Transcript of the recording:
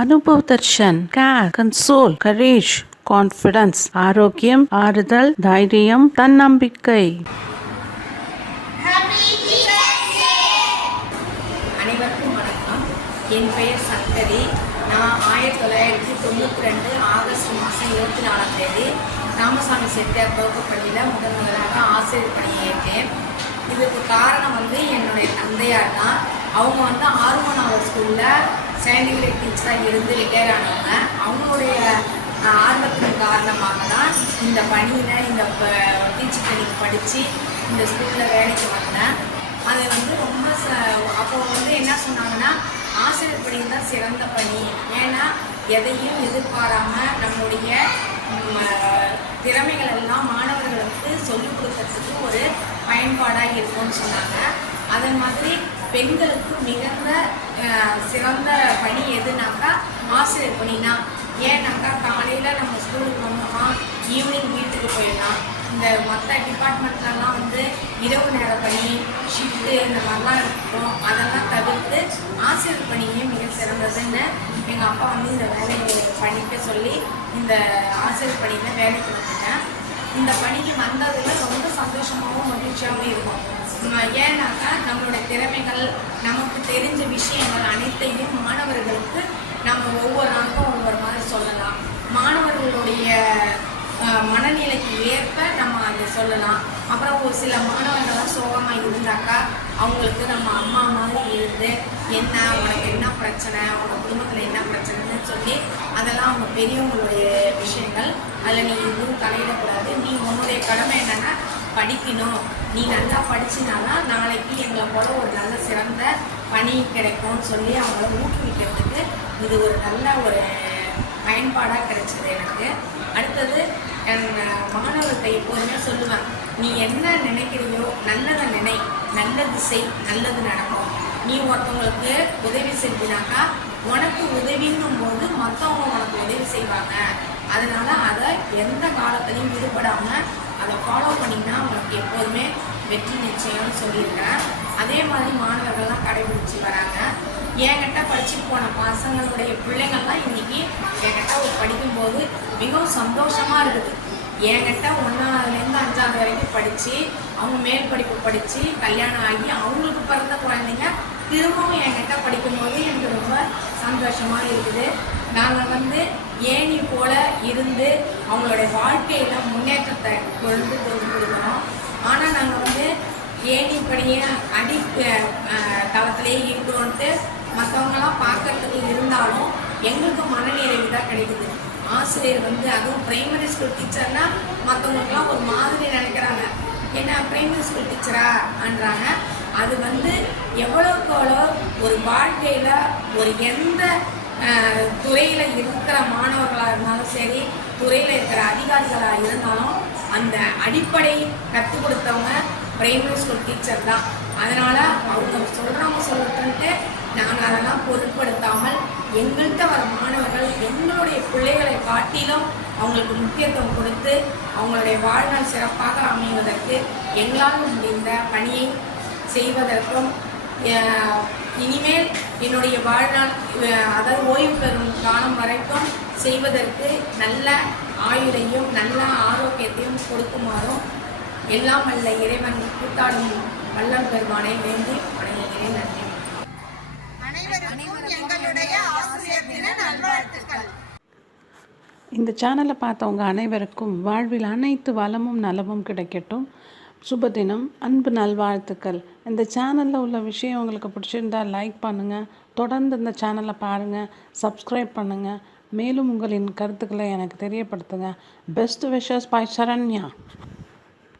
அனுபவ Darshan care console courage confidence ஆரோக்கியம் ஆறுதல் தைரியம் தன்னம்பிக்கை. அனைவருக்கும் வணக்கம். என் பெயர் சங்கரி நான் ஆயிரத்தி தொள்ளாயிரத்தி தொண்ணூற்றி ரெண்டு ஆகஸ்ட் மாதம் இருபத்தி நாலாம் தேதி ராமசாமி செட்டியார் பகுப்பு பள்ளியில் முதன் முதலாக ஆசிரியர் பணியேற்றேன் இதுக்கு காரணம் வந்து என்னுடைய தந்தையார் தான். அவங்க வந்து ஆர்வனாவர் ஸ்கூலில் சயின்டிஃபிக் டீச்சராக இருந்து ரிட்டையர் ஆனவங்க அவங்களுடைய ஆர்வத்தின் காரணமாக தான் இந்த பணியில் இந்த டீச்சர் பணிக்கு படித்து இந்த ஸ்கூலில் வேலைக்கு வந்தேன். அது வந்து ரொம்ப ச அப்போ வந்து என்ன சொன்னாங்கன்னா ஆசிரியர் பணி தான் சிறந்த பணி. ஏன்னா எதையும் எதிர்பாராமல் நம்முடைய திறமைகள் எல்லாம் மாணவர்களுக்கு சொல்லிக் கொடுக்கறதுக்கு ஒரு பயன்பாடாக இருக்கும்னு சொன்னாங்க. அதே மாதிரி பெண்களுக்கு மிகுந்த சிறந்த பணி எதுனாக்கா ஆசிரியர் பணினா ஏன்னாக்கா காலையில் நம்ம ஸ்கூலுக்கு வந்தோமா ஈவினிங் வீட்டுக்கு போயிடலாம். இந்த மற்ற டிபார்ட்மெண்ட்லலாம் வந்து இரவு நேர பணி ஷிஃப்ட்டு இந்த மாதிரிலாம் இருக்கும். அதெல்லாம் தவிர்த்து ஆசிரியர் பணியே மிக சிறந்ததுன்னு எங்கள் அப்பா வந்து இந்த வேலையை பண்ணிக்க சொல்லி இந்த ஆசிரியர் பணியில் வேலைக்கு வந்துட்டேன் இந்த பணிக்கு வந்ததில் ரொம்ப சந்தோஷமாகவும் மகிழ்ச்சியாகவும் இருக்கும் ஏன்னாக்கா நம்மளோட திறமைகள் நமக்கு தெரிஞ்ச விஷயங்கள் அனைத்தையும் மாணவர்களுக்கு நம்ம ஒவ்வொரு நாளுக்கும் ஒவ்வொரு மாதிரி சொல்லலாம். மாணவர்களுடைய மனநிலைக்கு ஏற்ப நம்ம அதை சொல்லலாம். அப்புறம் ஒரு சில மாணவர்கள்லாம் சோகமாக இருந்தாக்கா அவங்களுக்கு நம்ம அம்மா மாதிரி இருந்து என்ன உனக்கு என்ன பிரச்சனை உங்கள் குடும்பத்தில் என்ன பிரச்சனைன்னு சொல்லி அதெல்லாம் அவங்க பெரியவங்களுடைய விஷயங்கள். அதில் நீ எதுவும் தலையிடக்கூடாது. நீ உன்னுடைய கடமை என்னென்னா படிக்கணும். நீ நல்லா படிச்சினாதான் நாளைக்கு எங்களை போல ஒரு நல்ல சிறந்த பணி கிடைக்கும்னு சொல்லி அவங்கள ஊக்குவிக்கிறதுக்கு இது ஒரு நல்ல ஒரு பயன்பாடாக கிடைச்சது எனக்கு. அடுத்தது என் மாணவர்கிட்ட எப்போதுமே சொல்லுவேன். நீ என்ன நினைக்கிறியோ நல்லதை நினை. நல்லது செய் நல்லது நடக்கும். நீ ஒருத்தவங்களுக்கு உதவி செஞ்சினாக்கா உனக்கு உதவிங்கும் போது மற்றவங்க உனக்கு உதவி செய்வாங்க. அதனால அதை எந்த காலத்துலையும் விடுபடாமல் அதை ஃபாலோ பண்ணிங்கன்னா உங்களுக்கு எப்போதுமே வெற்றி நிச்சயம்னு சொல்லியிருக்கேன் அதே மாதிரி மாணவர்கள்லாம் கடைபிடிச்சு வராங்க. என்கிட்ட படிச்சுட்டு போன பசங்களுடைய பிள்ளைங்கள்லாம் இன்றைக்கி என்கிட்ட ஒரு படிக்கும்போது மிகவும் சந்தோஷமாக இருக்குது. என்கிட்ட ஒன்றாவதுலேருந்து அஞ்சாவது வரைக்கும் படித்து அவங்க மேல் படிப்பு படித்து கல்யாணம் ஆகி அவங்களுக்கு பிறந்த குழந்தைங்க திரும்பவும் என்கிட்ட படிக்கும்போது எனக்கு ரொம்ப சந்தோஷமாக இருக்குது. நாங்கள் வந்து ஏணி போல இருந்து அவங்களுடைய வாழ்க்கையில முன்னேற்றத்தை கொண்டு கொண்டு கொடுக்குறோம் ஆனால் நாங்கள் வந்து ஏணிப்படியே அடி அஹ், அஹ், தளத்திலேயே இருக்கிறோன்ட்டு மற்றவங்களாம் பார்க்கறதுக்கு இருந்தாலும் எங்களுக்கு மனநிறைவு தான் கிடைக்குது. ஆசிரியர் வந்து அதுவும் பிரைமரி ஸ்கூல் டீச்சர்னா மற்றவங்களுக்குலாம் ஒரு மாதிரி நினைக்கிறாங்க. என்ன பிரைமரி ஸ்கூல் டீச்சரான்றாங்க அது வந்து எவ்வளோக்கு எவ்வளோ ஒரு வாழ்க்கையில் ஒரு எந்த துறையில் இருக்கிற மாணவர்களாக இருந்தாலும் சரி துறையில் இருக்கிற அதிகாரிகளாக இருந்தாலும் அந்த அடிப்படை கற்றுக் கொடுத்தவங்க பிரைமரி ஸ்கூல் டீச்சர் தான். அதனால் அவங்க சொல்கிறவங்க சொல்லிட்டு நாங்கள் அதெல்லாம் பொருட்படுத்தாமல் எங்கள்கிட்ட வர மாணவர்கள் எங்களுடைய பிள்ளைகளை காட்டிலும் அவங்களுக்கு முக்கியத்துவம் கொடுத்து அவங்களுடைய வாழ்நாள் சிறப்பாக அமைவதற்கு எங்களால் முடிந்த பணியை செய்வதற்கும் இனிமேல் என்னுடைய வாழ்நாள் அதாவது ஓய்வு பெறும் காலம் வரைக்கும் செய்வதற்கு நல்ல ஆயுளையும் நல்ல ஆரோக்கியத்தையும் கொடுக்குமாறும் எல்லாம் வல்ல இறைவன் கூத்தாடும் வல்லம் பெருமானை வேண்டி வணங்குகிறேன் நன்றி. இந்த சேனலை பார்த்தவங்க அனைவருக்கும் வாழ்வில் அனைத்து வளமும் நலமும் கிடைக்கட்டும். சுபதினம் அன்பு நல்வாழ்த்துக்கள். இந்த சேனலில் உள்ள விஷயம் உங்களுக்கு பிடிச்சிருந்தா லைக் பண்ணுங்கள் தொடர்ந்து இந்த சேனலை பாருங்கள் சப்ஸ்கிரைப் பண்ணுங்கள் மேலும் உங்களின் கருத்துக்களை எனக்கு தெரியப்படுத்துங்க. பெஸ்ட் விஷஸ் பாய் சரண்யா